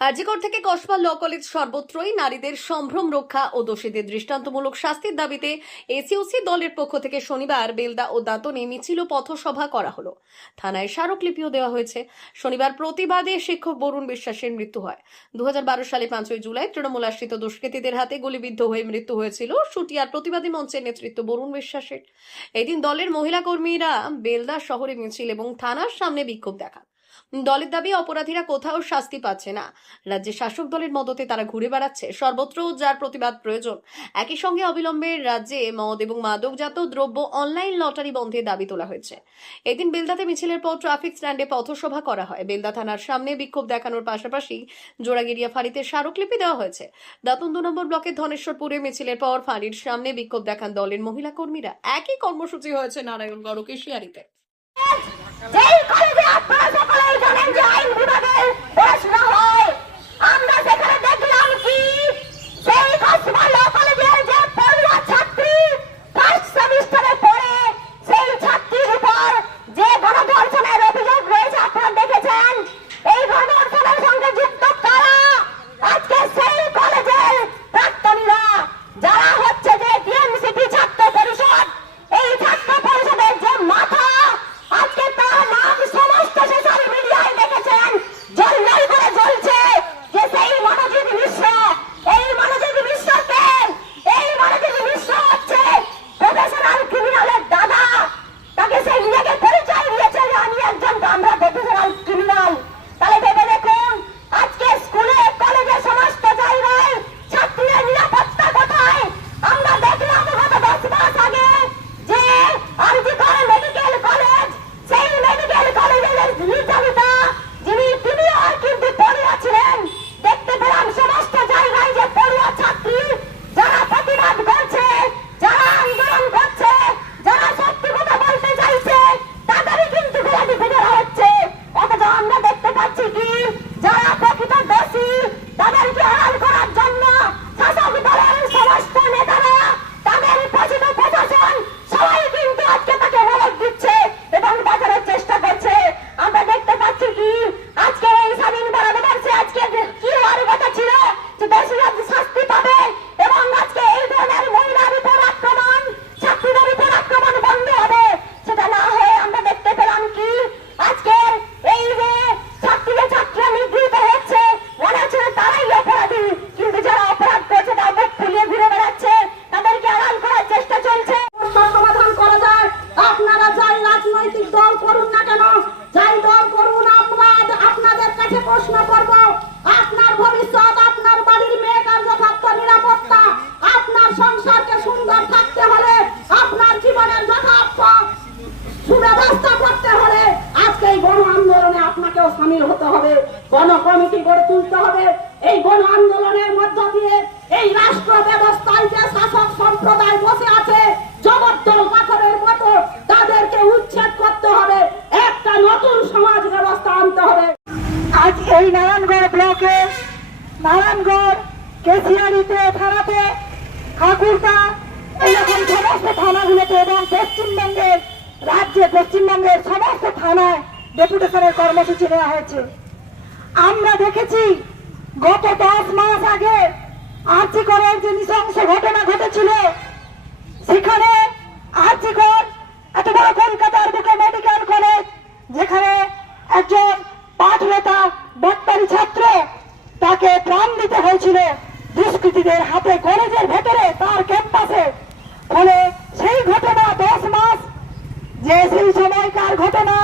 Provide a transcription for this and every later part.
হাজিকর থেকে Kasba law college সর্বত্রই নারীদের সম্ভ্রম রক্ষা ও দোষীদের দৃষ্টান্তমূলক শাস্তির দাবিতে এসইউসি দলের পক্ষ থেকে শনিবার বেলদা ও দাঁতনে মিছিল পথসভা করা হলো। থানায় স্মারকলিপিও দেওয়া হয়েছে। শনিবার প্রতিবাদে শিক্ষক বরুণ বিশ্বাসের মৃত্যু হয়। দু হাজার বারো সালে পাঁচই জুলাই তৃণমূল আশ্রিত দুষ্কৃতীদের হাতে গুলিবিদ্ধ হয়ে মৃত্যু হয়েছিল সুটিয়ার প্রতিবাদী মঞ্চের নেতৃত্ব বরুণ বিশ্বাসের। এদিন দলের মহিলা কর্মীরা বেলদা শহরে মিছিল এবং থানার সামনে বিক্ষোভ দেখান। দলের দাবি, অপরাধীরা কোথাও শাস্তি পাচ্ছে না। রাজ্যের শাসক দলের মদতে তারা ঘুরে বেড়াচ্ছে, সর্বত্র যার প্রতিবাদ প্রয়োজন। একই সঙ্গে অবিলম্বে রাজ্যে মদ এবং মাদকজাত দ্রব্য অনলাইন লটারি বন্ধের দাবি তোলা হয়েছে। এদিন বেলদাতে মিছিলের পর ট্রাফিক স্ট্যান্ডে পথসভা করা হয়। বেলদা থানার সামনে বিক্ষোভ দেখানোর পাশাপাশি জোড়াগিরিয়া ফাঁড়িতে স্মারকলিপি দেওয়া হয়েছে। দাতন দু নম্বর ব্লকের ধনেশ্বরপুরে মিছিলের পর ফাঁড়ির সামনে বিক্ষোভ দেখান দলের মহিলা কর্মীরা। একই কর্মসূচি হয়েছে নারায়ণগড় কেশিয়ারিতে। সকলেই জানেন যে আইন বিভাগে পড়াশোনা সামিল হতে হবে গণ কমিটি গড়ে তুলতে হবে। এই গণ আন্দোলনের মধ্য দিয়ে এই রাষ্ট্র ব্যবস্থায় যে শাসক সম্প্রদায় বসে আছে, জগদ্দল পাথরের মতো তাদেরকে উচ্ছেদ করতে হবে, একটা নতুন সমাজ ব্যবস্থা আনতে হবে। আজ এই নারায়ণগড় ব্লকে, নারায়ণগড় কেশিয়ারিতে, থানাতে ঠাকুরতা এরকম সমস্ত থানাগুলোতে এবং পশ্চিমবঙ্গের রাজ্যে, পশ্চিমবঙ্গের সমস্ত থানায় ডেপুটেশনের কর্মসূচি নেওয়া হয়েছে। আমরা দেখেছি গত দশ মাস আগে আর্থিক যে নৃশংস ঘটনা ঘটেছিল সেখানে আর্জি কর এত বড় কলকাতার বুকে মেডিকেল কলেজ যেখানে একজন পাঠনেতা ডাক্তারি ছাত্র তাকে প্রাণ দিতে হয়েছিল দুষ্কৃতীদের হাতে কলেজের ভেতরে তার ক্যাম্পাসে ফলে সেই ঘটনা দশ মাস যে সেই সময়কার ঘটনা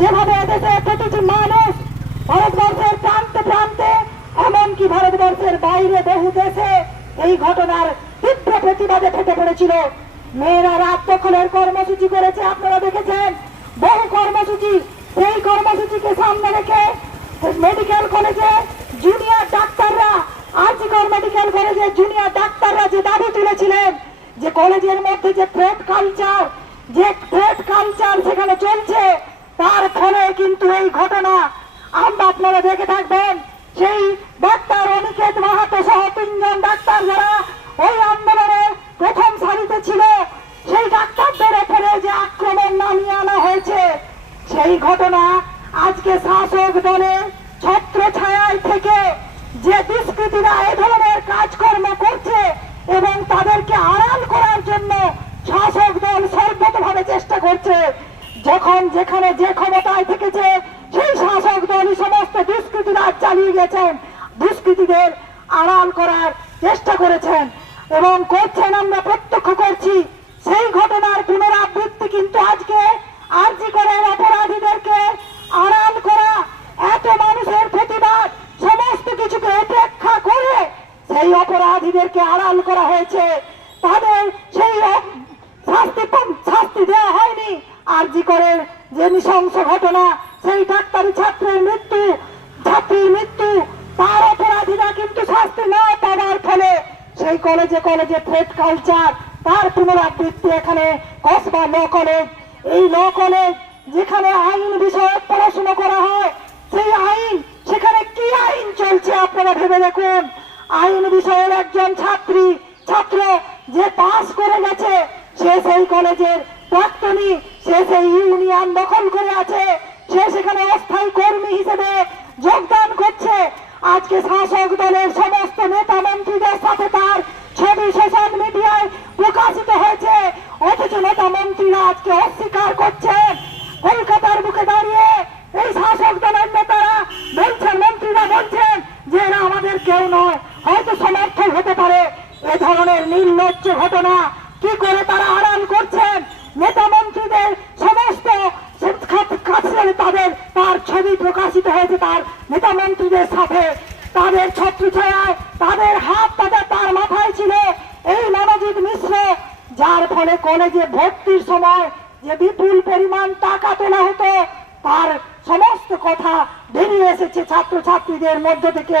যেভাবে এদেশে প্রতিটি মানুষ, ভারতবর্ষের প্রান্তে প্রান্তে, এমনকি ভারতবর্ষের বাইরে বহু দেশে এই ঘটনার তীব্র প্রতিবাদে ফেটে পড়েছিল। মেয়েরা রাত দখলের কর্মসূচি করেছে, আপনারা দেখেছেন? বহু কর্মসূচি, সেই কর্মসূচিকে সামনে রেখে মেডিকেল কলেজে জুনিয়র ডাক্তাররা, আর্জিকর মেডিকেল কলেজে জুনিয়র ডাক্তাররা যে দাবি তুলেছিলেন, যে কলেজের মধ্যে যে ট্রেড কালচার যে ট্রেড কালচার সেখানে চলছে তার ফলে কিন্তু এই ঘটনা আমরা আপনারা দেখে থাকবেন। সেই ডাক্তার অনিকেত মাহাতো সহ তিনজন ডাক্তার যারা ওই আন্দোলনের প্রথম সারিতে ছিল, সেই ডাক্তারদের উপরে যে আক্রমণ নামিয়ে আনা হয়েছে, সেই ঘটনা আজকে শাসক দলের ছত্র ছায়ায় থেকে যে দুষ্কৃতীরা এ ধরনের কাজকর্ম করছে এবং তাদেরকে আড়াল করার জন্য শাসক দল সর্বতভাবে চেষ্টা করছে যখন যেখানে যে ক্ষমতায় থেকেছে, সেই শাসক দলই সমস্ত দুষ্কৃতি রাজ চালিয়ে গেছেন। দুষ্কৃতীদের আড়াল করার চেষ্টা করেছেন এবং করছেন আমরা প্রত্যক্ষ করছি। সেই ঘটনার পুনরাবৃত্তি কিন্তু আজকে আর্জি করে অপরাধীদেরকে আড়াল করা, এত মানুষের প্রতিবাদ, সমস্ত কিছুকে উপেক্ষা করে সেই অপরাধীদেরকে আড়াল করা হয়েছে। তাদের সেই শাস্তি শাস্তি দেওয়া হয়নি। আরজি করে যে নৃশংস ঘটনা, সেই ডাক্তারি ছাত্রের মৃত্যু, ছাত্রীর মৃত্যু, তার অপরাধীরা কিন্তু শাস্তি না পাওয়ার ফলে সেই কলেজে কলেজে থ্রেড কালচার, তার পুনরাবৃত্তি এখানে কসবা ল কলেজ। এই ল কলেজ যেখানে আইন বিষয়ে পড়াশোনা করা হয়, সেই আইন, সেখানে কি আইন চলছে আপনারা ভেবে দেখুন? আইন বিষয়ের একজন ছাত্রী, ছাত্র যে পাস করে গেছে, সে সেই কলেজের প্রাক্তনী সে সেই ইউনিয়ন দখল করে আছে, সে সেখানে অস্থায়ী কর্মী হিসেবে যোগদান করছে। আজকে শাসক দলের সমস্ত নেতা মন্ত্রীদের সাথে তার ছবি সোশ্যাল মিডিয়ায় প্রকাশিত হয়েছে। অথচ নেতা মন্ত্রীরা আজকে অস্বীকার করছেন। কলকাতার বুকে দাঁড়িয়ে এই শাসক দলের নেতারা বলছেন, মন্ত্রীরা বলছেন যে এরা আমাদের কেউ নয়। হয়তো সমর্থন হতে পারে। এ ধরনের নির্লজ্জ ঘটনা কি করে তারা আড়াল করছেন নেতা মন্ত্রীদের সমস্ত কাছে তাদের তার ছবি প্রকাশিত হয়েছে তার নেতা মন্ত্রীদের সাথে। তাদের ছত্রছায়ায় তাদের হাত তাদের তার মাথায় ছিল এই মনোজিৎ মিশ্র, যার ফলে কলেজে ভর্তির সময় যে বিপুল পরিমাণ টাকা তোলা হতো, তার সমস্ত কথা বেরিয়ে এসেছে ছাত্রছাত্রীদের মধ্য থেকে।